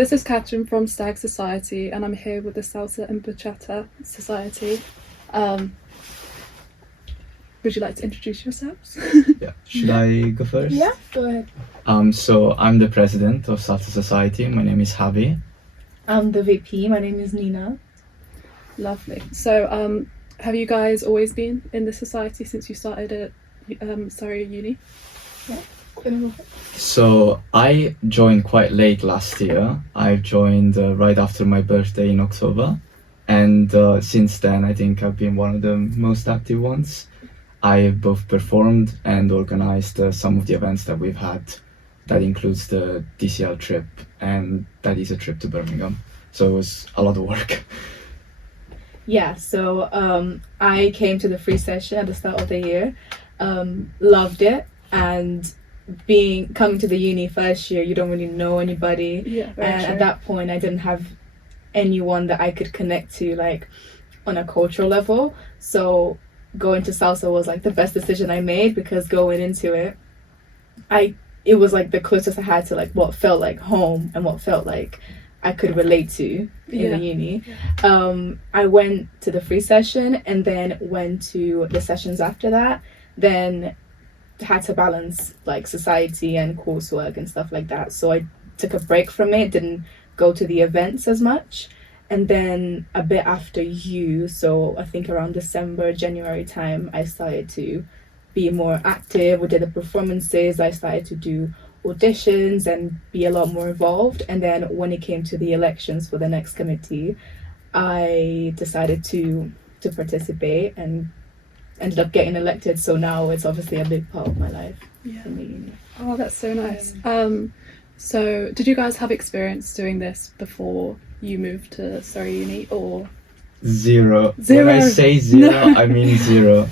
This is Catherine from Stag Society, and I'm here with the Salsa and Bachata Society. Would you like to introduce yourselves? Yeah. Should I go first? Yeah, go ahead. So I'm the president of Salsa Society. My name is Javi. I'm the VP. My name is Nina. Lovely. So, have you guys always been in the society since you started at Surrey Uni? Yeah. So I joined quite late last year. I joined right after my birthday in October, and since then I think I've been one of the most active ones. I both performed and organized some of the events that we've had. That includes the DCL trip, and that is a trip to Birmingham. So it was a lot of work. Yeah, so I came to the free session at the start of the year, loved it, and coming to the uni first year, you don't really know anybody. Yeah, and true. at that point I didn't have anyone that I could connect to, like, on a cultural level. So going to salsa was like the best decision I made, because going into it, it was like the closest I had to like what felt like home and what felt like I could relate to in the uni. I went to the free session and then went to the sessions after that, then had to balance like society and coursework and stuff like that. So I took a break from it, didn't go to the events as much. And then a bit after so I think around December, January time, I started to be more active. We did the performances. I started to do auditions and be a lot more involved. And then when it came to the elections for the next committee, I decided to participate and ended up getting elected. So now it's obviously a big part of my life. Yeah. In the uni. Oh, that's so nice. So did you guys have experience doing this before you moved to Surrey Uni, or? Zero. Zero. When I say zero, I mean zero.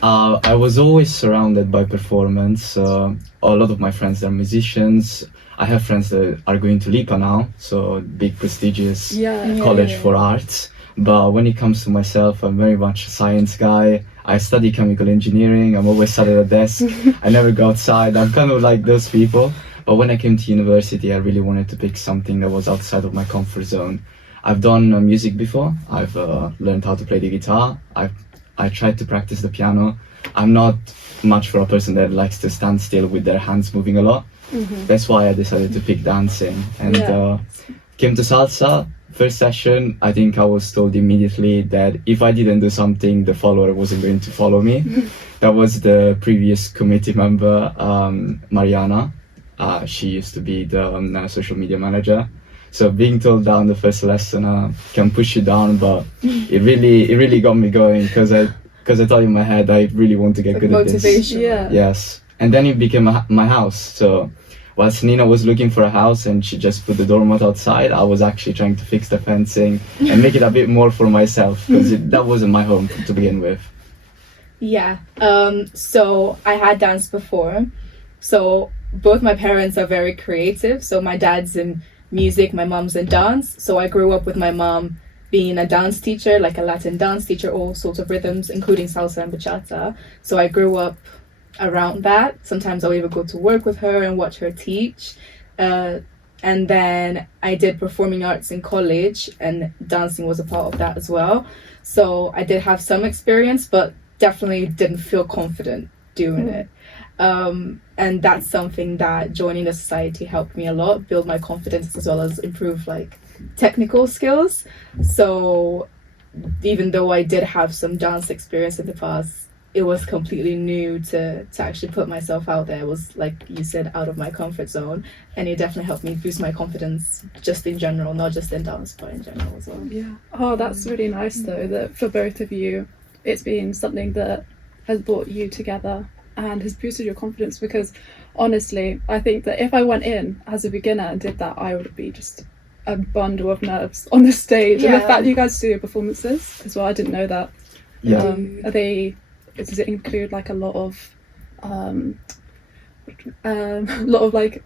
I was always surrounded by performance. A lot of my friends are musicians. I have friends that are going to LIPA now, so big prestigious college for arts. But when it comes to myself, I'm very much a science guy. I study chemical engineering. I'm always sat at a desk. I never go outside. I'm kind of like those people. But when I came to university, I really wanted to pick something that was outside of my comfort zone. I've done music before. I've learned how to play the guitar. I tried to practice the piano. I'm not much for a person that likes to stand still with their hands moving a lot. Mm-hmm. That's why I decided to pick dancing, and came to salsa. First session, I think I was told immediately that if I didn't do something, the follower wasn't going to follow me. That was the previous committee member, Mariana. She used to be the social media manager. So being told down the first lesson can push you down, but it really got me going, because I thought in my head I really want to get good at this. Motivation. Yeah. Yes, and then it became my house. So whilst Nina was looking for a house and she just put the doormat outside, I was actually trying to fix the fencing and make it a bit more for myself, because that wasn't my home to begin with. Yeah. So I had danced before. So both my parents are very creative. So my dad's in music, my mom's in dance. So I grew up with my mom being a dance teacher, like a Latin dance teacher, all sorts of rhythms, including salsa and bachata. So I grew up around that. Sometimes I'll even go to work with her and watch her teach. And then I did performing arts in college, and dancing was a part of that as well. So I did have some experience, but definitely didn't feel confident doing it. And that's something that joining the society helped me a lot, build my confidence as well as improve like technical skills. So even though I did have some dance experience in the past, it was completely new to actually put myself out there. It was, like you said, out of my comfort zone, and it definitely helped me boost my confidence just in general, not just in dance, but in general as well. Yeah. Oh, that's really nice though, that for both of you, it's been something that has brought you together and has boosted your confidence, because honestly, I think that if I went in as a beginner and did that, I would be just a bundle of nerves on the stage. And the fact you guys do your performances as well, I didn't know that. Yeah. Does it include like a lot of like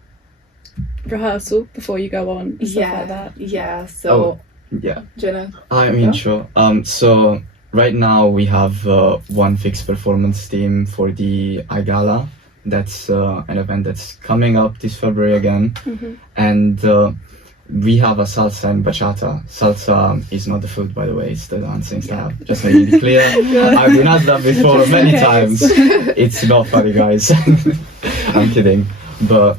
rehearsal before you go on and stuff like that? Yeah. So Yeah. Jenna? I mean, sure. So right now we have one fixed performance theme for the iGala. That's an event that's coming up this February again. Mm-hmm. And we have a salsa and bachata. Salsa is not the food, by the way, it's the dancing style. Just to be clear. I've been asked that before many times. It's not funny, guys. I'm kidding. But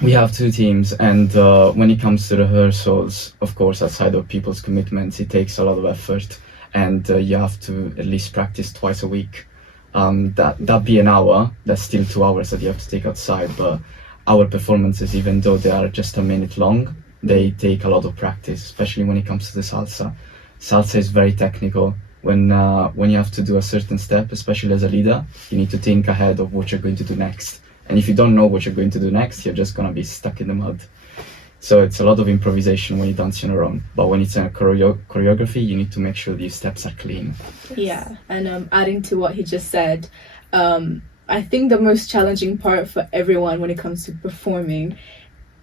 we have two teams, and when it comes to rehearsals, of course, outside of people's commitments, it takes a lot of effort, and you have to at least practice twice a week. That be an hour, that's still 2 hours that you have to take outside, but our performances, even though they are just a minute long, they take a lot of practice, especially when it comes to the salsa. Salsa is very technical. When you have to do a certain step, especially as a leader, you need to think ahead of what you're going to do next. And if you don't know what you're going to do next, you're just gonna be stuck in the mud. So it's a lot of improvisation when you dance on your own. But when it's a choreography, you need to make sure these steps are clean. Yeah, and adding to what he just said, I think the most challenging part for everyone when it comes to performing,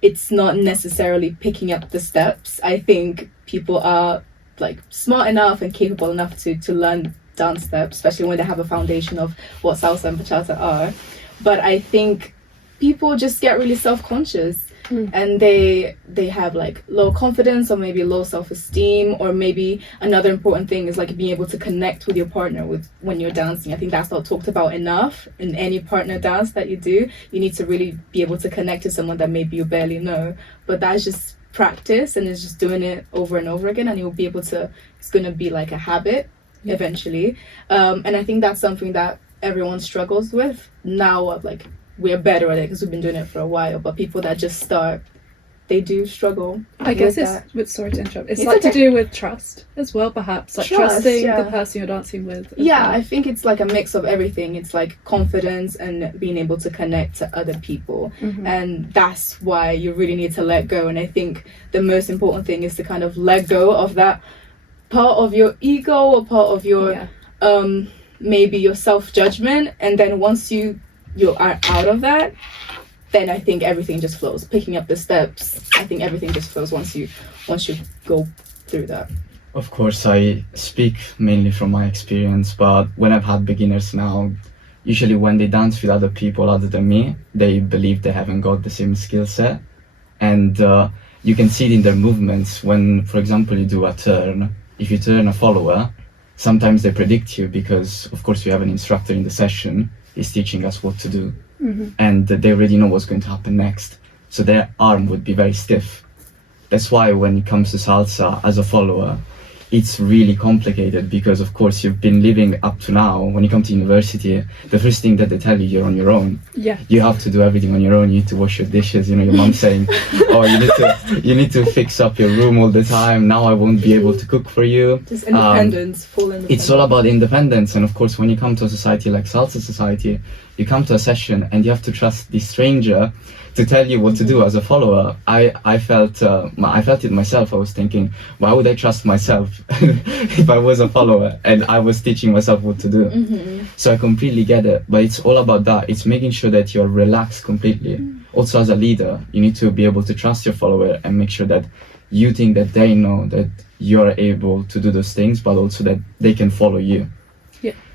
it's not necessarily picking up the steps. I think people are like smart enough and capable enough to learn dance steps, especially when they have a foundation of what salsa and bachata are. But I think people just get really self-conscious and they have like low confidence or maybe low self-esteem, or maybe another important thing is like being able to connect with your partner when you're dancing. I think that's not talked about enough in any partner dance that you do. You need to really be able to connect to someone that maybe you barely know, but that's just practice, and it's just doing it over and over again, and you'll be able to, it's going to be like a habit eventually. And I think that's something that everyone struggles with now. Like, we're better at it because we've been doing it for a while, but people that just start, they do struggle. I guess sorry to interrupt, it's like okay. To do with trust as well, perhaps, like trusting the person you're dancing with. Yeah, I think it's like a mix of everything. It's like confidence and being able to connect to other people, and that's why you really need to let go. And I think the most important thing is to kind of let go of that part of your ego or part of your maybe your self-judgment, and then once you are out of that, then I think everything just flows. Picking up the steps, I think everything just flows once you go through that. Of course, I speak mainly from my experience, but when I've had beginners now, usually when they dance with other people other than me, they believe they haven't got the same skill set, and you can see it in their movements. When, for example, you do a turn, if you turn a follower, sometimes they predict you because, of course, we have an instructor in the session. He's teaching us what to do, and they already know what's going to happen next. So their arm would be very stiff. That's why when it comes to salsa as a follower, it's really complicated because, of course, you've been living up to now. When you come to university, the first thing that they tell you, you're on your own. Yeah. You have to do everything on your own. You need to wash your dishes. You know, your mom saying, "Oh, you need to fix up your room all the time. Now I won't be able to cook for you." Just independence, full independence. It's all about independence, and of course, when you come to a society like Salsa Society, you come to a session and you have to trust this stranger to tell you what to do as a follower. I felt it myself. I was thinking, why would I trust myself if I was a follower and I was teaching myself what to do? So I completely get it, but it's all about that. It's making sure that you're relaxed completely. Also, as a leader, you need to be able to trust your follower and make sure that you think that they know that you're able to do those things, but also that they can follow you.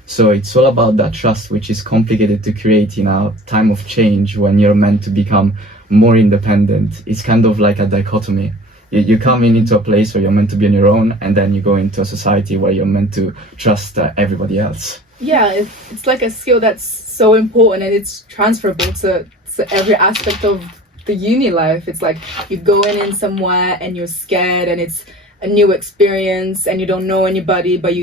So it's all about that trust, which is complicated to create in a time of change when you're meant to become more independent. It's kind of like a dichotomy. You come into a place where you're meant to be on your own, and then you go into a society where you're meant to trust everybody else. Yeah, it's like a skill that's so important, and it's transferable to every aspect of the uni life. It's like you're going in somewhere and you're scared, and it's a new experience, and you don't know anybody, but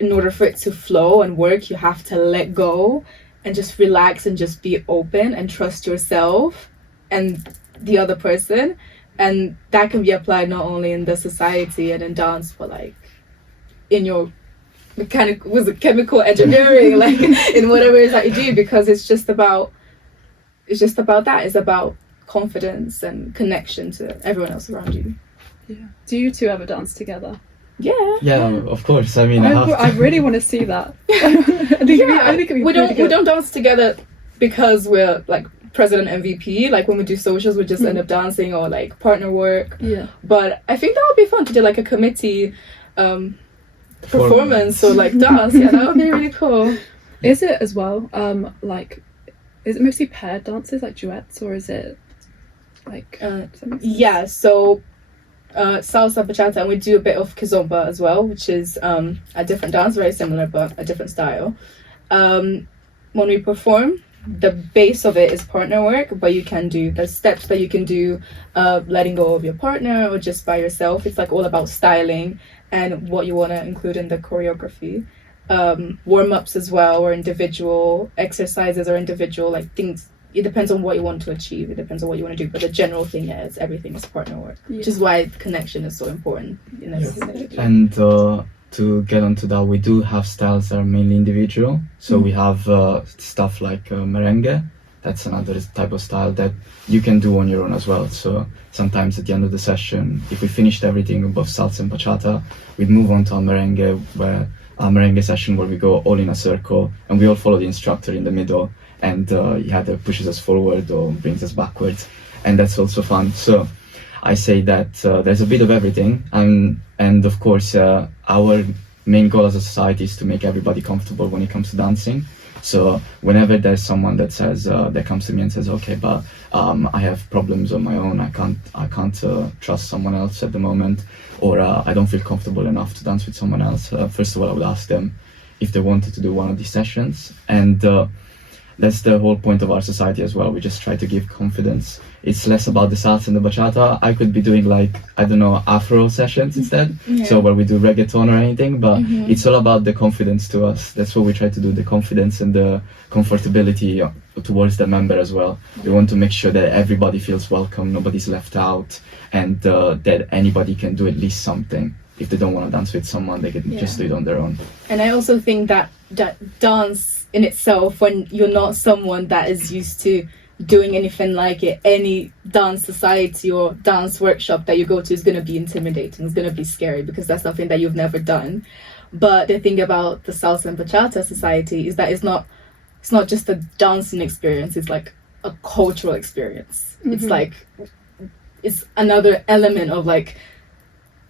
in order for it to flow and work, you have to let go and just relax and just be open and trust yourself and the other person. And that can be applied not only in the society and in dance, but like in your chemical engineering, like in whatever it is that you do, because it's just about that. It's about confidence and connection to everyone else around you. Yeah. Do you two ever dance together? Yeah, of course. I mean, I really want to see that. I think we don't dance together because we're like president and VP. Like when we do socials, we just end up dancing, or like partner work. Yeah. But I think that would be fun to do like a committee performance or like dance. Yeah, that would be really cool. Is it as well? Is it mostly paired dances, like duets, or is it like? Yeah. So salsa, bachata, and we do a bit of kizomba as well, which is a different dance, very similar but a different style. When we perform, the base of it is partner work, but you can do the steps that you can do, letting go of your partner or just by yourself. It's like all about styling and what you want to include in the choreography. Warm-ups as well, or individual exercises, or individual like things. It depends on what you want to achieve. It depends on what you want to do. But the general thing is everything is partner work, which is why connection is so important in everything. And to get onto that, we do have styles that are mainly individual. So we have stuff like merengue. That's another type of style that you can do on your own as well. So sometimes at the end of the session, if we finished everything above salsa and bachata, we'd move on to a merengue session where we go all in a circle and we all follow the instructor in the middle, and he either pushes us forward or brings us backwards, and that's also fun. So I say that there's a bit of everything, and of course our main goal as a society is to make everybody comfortable when it comes to dancing. So whenever there's someone that says that comes to me and says, okay, but I have problems on my own, I can't trust someone else at the moment, or I don't feel comfortable enough to dance with someone else, first of all I would ask them if they wanted to do one of these sessions, and that's the whole point of our society as well. We just try to give confidence. It's less about the salsa and the bachata. I could be doing like, I don't know, Afro sessions instead. So where we do reggaeton or anything, but it's all about the confidence to us. That's what we try to do, the confidence and the comfortability towards the member as well. We want to make sure that everybody feels welcome, nobody's left out, and that anybody can do at least something. If they don't want to dance with someone, they can just do it on their own. And I also think that dance in itself, when you're not someone that is used to doing anything like it, any dance society or dance workshop that you go to is going to be intimidating, it's going to be scary, because that's something that you've never done. But the thing about the Salsa and Bachata Society is that it's not just a dancing experience, it's like a cultural experience. It's like, it's another element of like,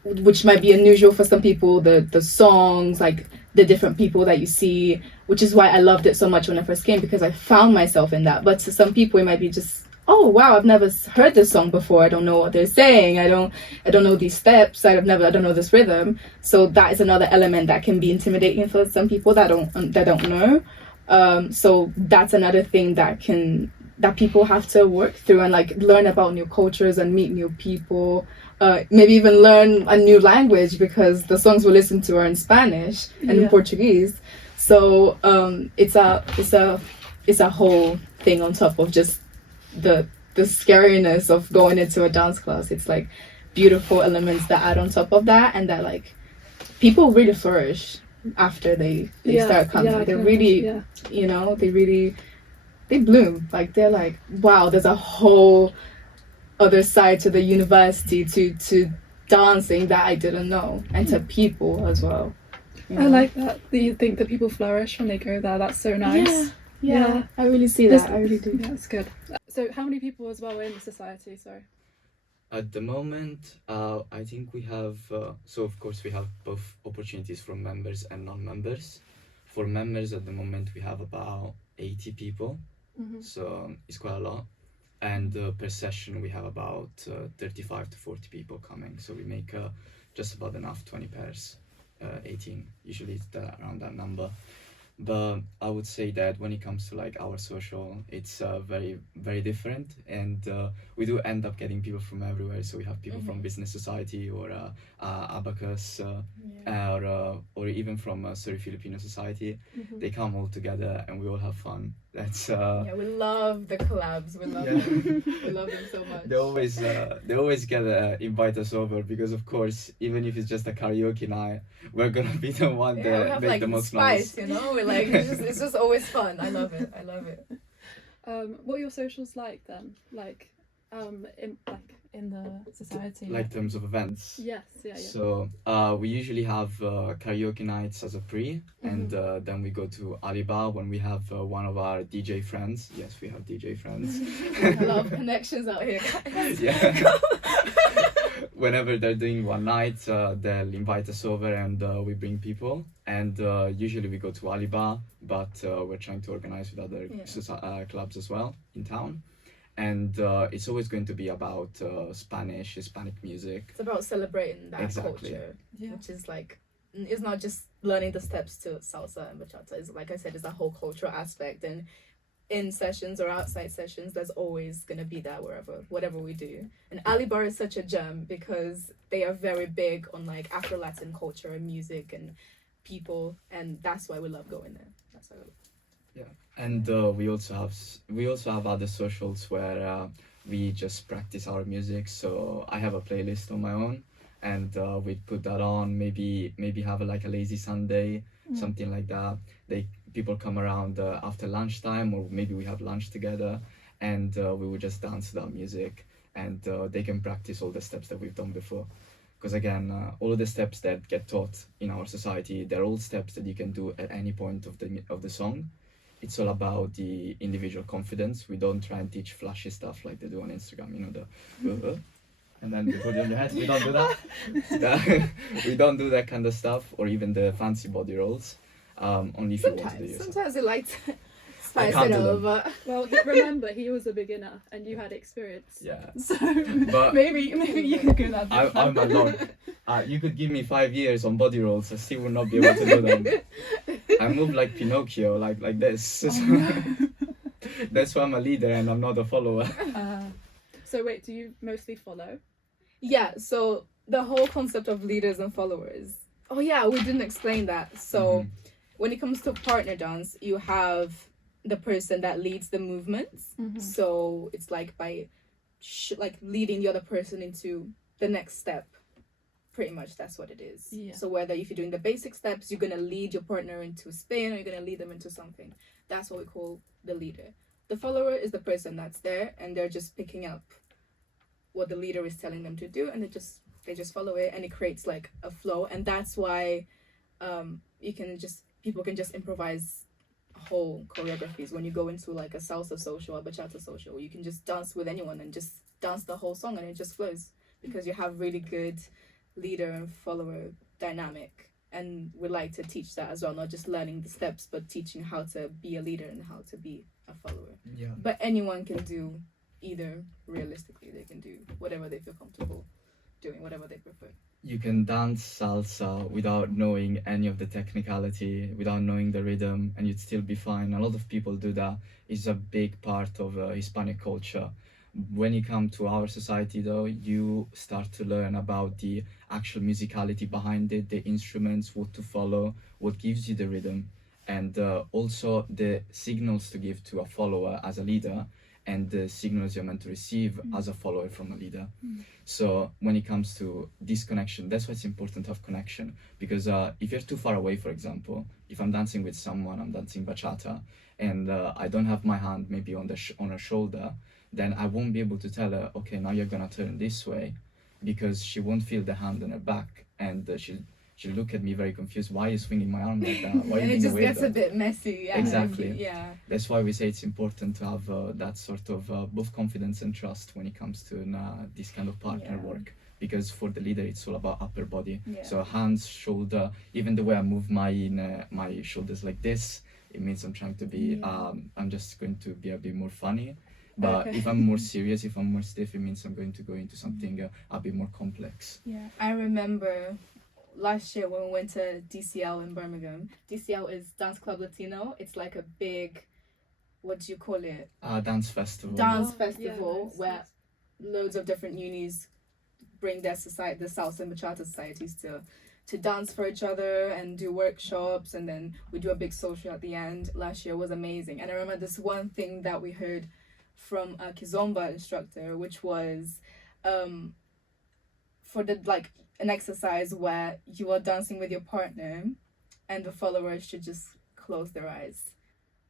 which might be unusual for some people, the songs, like the different people that you see, which is why I loved it so much when I first came, because I found myself in that. But to some people it might be just, oh wow, I've never heard this song before, I don't know what they're saying, I don't know these steps, I don't know this rhythm. So that is another element that can be intimidating for some people that don't know. So that's another thing that people have to work through, and like learn about new cultures and meet new people. Maybe even learn a new language, because the songs we listen to are in Spanish and in Portuguese. So it's a whole thing on top of just the scariness of going into a dance class. It's like beautiful elements that add on top of that, and that like people really flourish after they start coming. They really, you know, they bloom. Like they're like, wow, there's a whole other side to the university, to dancing that I didn't know, and to people as well. You know? I like that you think that people flourish when they go there. That's so nice. Yeah. I really see that. I really do. Yeah, it's good. So how many people as well are in the society? Sorry. At the moment, I think we have, so of course we have both opportunities for members and non-members. For members at the moment we have about 80 people, so it's quite a lot. And per session we have about 35 to 40 people coming, so we make just about enough 20 pairs, 18, usually it's around that number. But I would say that when it comes to like our social, it's very, very different, and we do end up getting people from everywhere. So we have people from business society, or Abacus, or even from Surrey Filipino society. They come all together and we all have fun. That's we love the collabs. We love them. We love them so much. They always get invite us over, because of course, even if it's just a karaoke night, we're gonna be the one that make like the most spice, noise. You know, we're like it's just always fun. I love it. What are your socials like then? Like, in the society? Like terms of events. Yes. Yeah. So we usually have karaoke nights as a pre, and then we go to Aliba when we have one of our DJ friends. Yes, we have DJ friends. A lot of connections out here. Yeah. Whenever they're doing one night, they'll invite us over and we bring people. And usually we go to Aliba, but we're trying to organize with other clubs as well in town. and it's always going to be about Spanish, Hispanic music. It's about celebrating that Exactly. culture, Yeah. which is like, it's not just learning the steps to salsa and bachata. It's like I said, it's a whole cultural aspect, and in sessions or outside sessions, there's always gonna be that whatever we do. And Ali Bar is such a gem because they are very big on like Afro Latin culture and music and people, and that's why we love going there. That's why we love. And we also have other socials where we just practice our music. So I have a playlist on my own, and we put that on. Maybe have like a lazy Sunday, something like that. People come around after lunchtime, or maybe we have lunch together, and we would just dance to that music, and they can practice all the steps that we've done before. Because again, all of the steps that get taught in our society, they're all steps that you can do at any point of the song. It's all about the individual confidence. We don't try and teach flashy stuff like they do on Instagram, you know, the and then you put it on your head. We don't do that. We don't do that kind of stuff, or even the fancy body rolls. Only if you want to do yourself. Sometimes we like to spice can't it do them. over. Well, remember, he was a beginner and you had experience. Yeah. So But maybe you can do that. I'm a lord. You could give me 5 years on body rolls, I still would not be able to do them. I move like Pinocchio, like this. That's why I'm a leader and I'm not a follower. So wait, do you mostly follow? Yeah, so the whole concept of leaders and followers. Oh yeah, we didn't explain that. So when it comes to partner dance, you have the person that leads the movements. So it's like by like leading the other person into the next step. Pretty much that's what it is. Yeah. So whether if you're doing the basic steps, you're going to lead your partner into a spin, or you're going to lead them into something. That's what we call the leader. The follower is the person that's there and they're just picking up what the leader is telling them to do, and they just follow it, and it creates like a flow. And that's why people can just improvise whole choreographies. When you go into like a salsa social or bachata social, you can just dance with anyone and just dance the whole song, and it just flows because you have really good leader and follower dynamic. And we like to teach that as well, not just learning the steps, but teaching how to be a leader and how to be a follower. Yeah. But anyone can do either. Realistically, they can do whatever they feel comfortable doing, whatever they prefer. You can dance salsa without knowing any of the technicality, without knowing the rhythm, and you'd still be fine. A lot of people do that. It's a big part of Hispanic culture. When you come to our society, though, you start to learn about the actual musicality behind it, the instruments, what to follow, what gives you the rhythm, and also the signals to give to a follower as a leader, and the signals you're meant to receive as a follower from a leader. So when it comes to this connection, that's why it's important to have connection. Because if you're too far away, for example, if I'm dancing with someone, I'm dancing bachata, and I don't have my hand maybe on on her shoulder, then I won't be able to tell her, okay, now you're gonna turn this way, because she won't feel the hand on her back, and she'll look at me very confused. Why are you swinging my arm like that? Why are you And it being just weird gets a bit messy. Yeah, Exactly. Yeah. That's why we say it's important to have that sort of both confidence and trust when it comes to this kind of partner Yeah. work. Because for the leader, it's all about upper body. Yeah. So hands, shoulder, even the way I move my shoulders like this, it means I'm trying to be, I'm just going to be a bit more funny. But Okay. if I'm more serious, if I'm more stiff, it means I'm going to go into something a bit more complex. Yeah. I remember last year when we went to DCL in Birmingham. DCL is Dance Club Latino. It's like a big, what do you call it? Dance festival. Dance Oh, festival yeah, nice, where nice. loads of different unis bring their society, the Salsa and Bachata societies to dance for each other and do workshops, and then we do a big social at the end. Last year was amazing. And I remember this one thing that we heard from a Kizomba instructor, which was for the like an exercise where you are dancing with your partner and the followers should just close their eyes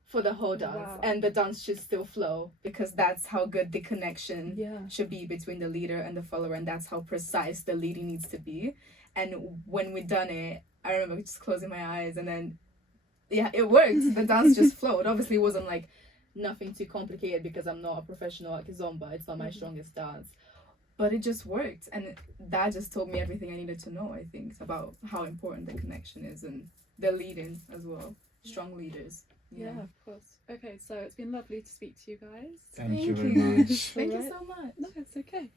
for the whole dance. Wow. And the dance should still flow, because that's how good the connection Yeah. should be between the leader and the follower, and that's how precise the leading needs to be. And when we done it, I remember just closing my eyes, and then it worked. The dance just flowed. Obviously it wasn't like nothing too complicated, because I'm not a professional at Kizomba. It's not my strongest dance, but it just worked, and that just told me everything I needed to know, I think, about how important the connection is and the leading as well. Strong leaders. Yeah, of course. Okay, so it's been lovely to speak to you guys. Thank you very much. Thank you Alright. so much. No, it's okay.